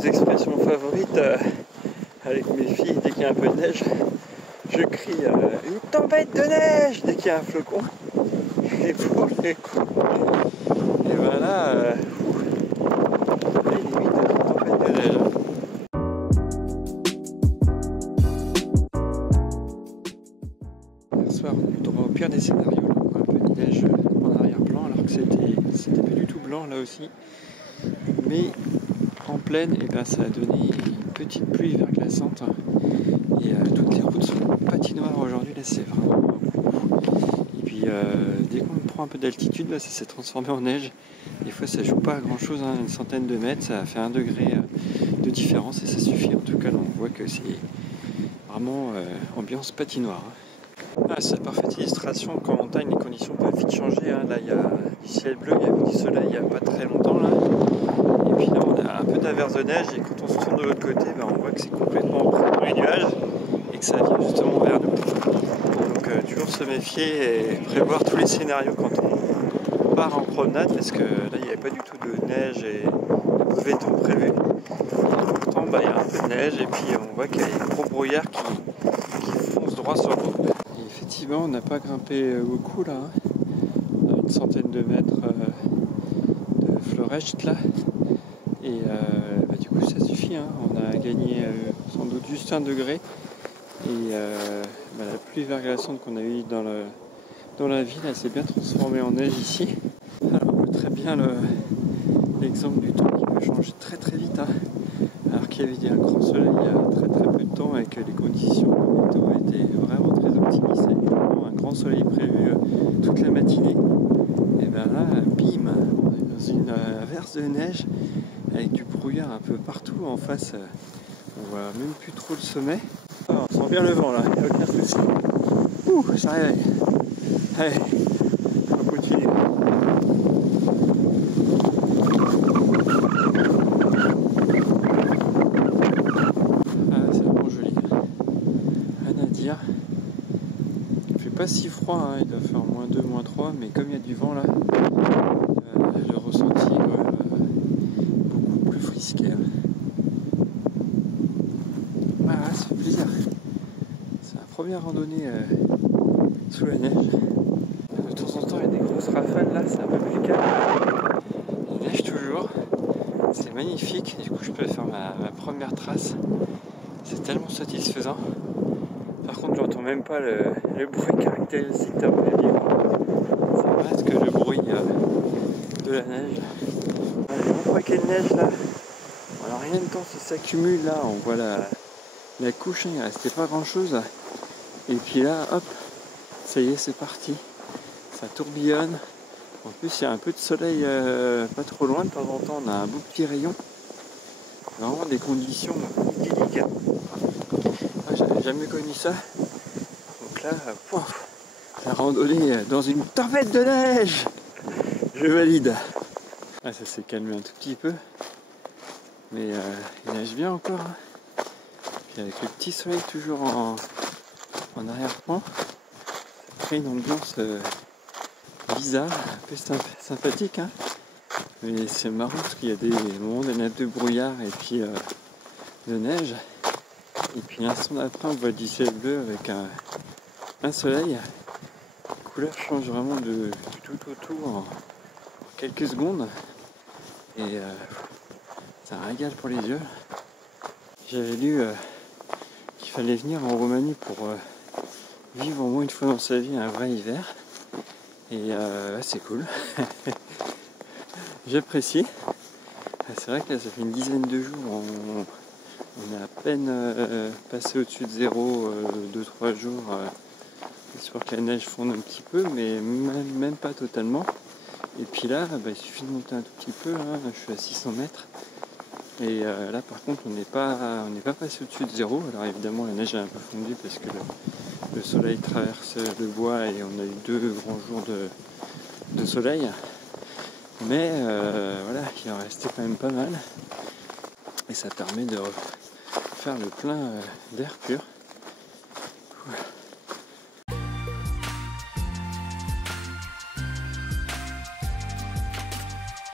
mes expressions favorites avec mes filles. Dès qu'il y a un peu de neige, je crie une tempête de neige dès qu'il y a un flocon. Et pour les coups, et voilà, les limites de la tempête de neige. Hier soir, on a eu droit au pire des scénarios. Là, un peu de neige en arrière-plan, alors que c'était pas du tout blanc là aussi. Mais en plaine, et ben, ça a donné une petite pluie verglaçante. Et toutes les routes sont patinoires aujourd'hui. Là, c'est vraiment et puis dès qu'on prend un peu d'altitude, bah, ça s'est transformé en neige. Des fois ça joue pas à grand chose, hein, une centaine de mètres, ça fait 1 degré de différence et ça suffit. En tout cas là on voit que c'est vraiment ambiance patinoire. Ah, c'est la parfaite illustration qu'en montagne les conditions peuvent vite changer. Hein. Là il y a du ciel bleu, il y a du soleil il n'y a pas très longtemps là. Et puis là on a un peu d'averse de neige et quand on se tourne de l'autre côté, bah, on voit que c'est complètement pris dans les nuages et que ça vient justement vers nous. Donc toujours se méfier et prévoir tous les scénarios quand on part en promenade, parce que là il n'y avait pas du tout de neige et de mauvais temps prévu. Et pourtant bah, il y a un peu de neige et puis on voit qu'il y a des gros brouillards qui foncent droit sur nous. Et effectivement on n'a pas grimpé beaucoup là, hein. On a une centaine de mètres de Floreste là. Et bah, du coup ça suffit, hein. On a gagné sans doute juste 1 degré. Et bah, la pluie verglaçante qu'on a eue dans la ville, elle s'est bien transformée en neige ici. Alors on voit très bien l'exemple du temps qui peut changer très très vite, hein. Alors qu'il y avait un grand soleil il y a très très peu de temps et que les conditions météo étaient vraiment très optimistes, avec vraiment un grand soleil prévu toute la matinée. Et bien là, bim, on est dans une averse de neige avec du brouillard un peu partout en face. On voit même plus trop le sommet. Oh, on sent bien le vent là, il n'y a aucun souci. Ouh, ça réveille. Allez, on continue. Ah, c'est vraiment joli. Rien à dire. Il fait pas si froid, hein. Il doit faire -2, -3, mais comme il y a du vent là, le ressenti est quand même beaucoup plus frisqué. Ah, ça fait plaisir. C'est la première randonnée sous la neige. De temps en temps, il y a des grosses rafales là, c'est un peu plus calme. Il neige toujours. C'est magnifique. Du coup, je peux faire ma première trace. C'est tellement satisfaisant. Par contre, j'entends même pas le bruit caractéristique d'un vrai vivre. C'est presque le bruit de la neige. Allez, on voit qu'il y a de neige là. Alors, rien de temps, ça s'accumule là. On voit la couche, hein, il ne restait pas grand chose. Et puis là, hop, ça y est, c'est parti. Ça tourbillonne. En plus, il y a un peu de soleil pas trop loin. De temps en temps, on a un beau petit rayon. Vraiment des conditions idylliques. Ah, j'avais jamais connu ça. Donc là, pouf, la randonnée dans une tempête de neige. Je valide. Ah, ça s'est calmé un tout petit peu. Mais il neige bien encore. Hein. Puis avec le petit soleil toujours en arrière-plan, ça crée une ambiance bizarre, un peu sympathique, hein. Mais c'est marrant parce qu'il y a des moments de nappes de brouillard et puis de neige. Et puis l'instant d'après, on voit du ciel bleu avec un soleil. La couleur change vraiment du tout au tout en quelques secondes. Et c'est un régal pour les yeux. J'avais lu qu'il fallait venir en Roumanie pour vivre au moins une fois dans sa vie un vrai hiver. Et c'est cool. J'apprécie. C'est vrai que là, ça fait une dizaine de jours, on est à peine passé au-dessus de zéro, 2-3 jours. J'espère que la neige fonde un petit peu, mais même pas totalement. Et puis là, il suffit de monter un tout petit peu, hein. Je suis à 600 mètres. Et là par contre on n'est pas passé au-dessus de zéro. Alors évidemment la neige a un peu fondu parce que le soleil traverse le bois et on a eu 2 grands jours de soleil. Mais voilà, il en restait quand même pas mal. Et ça permet de faire le plein d'air pur.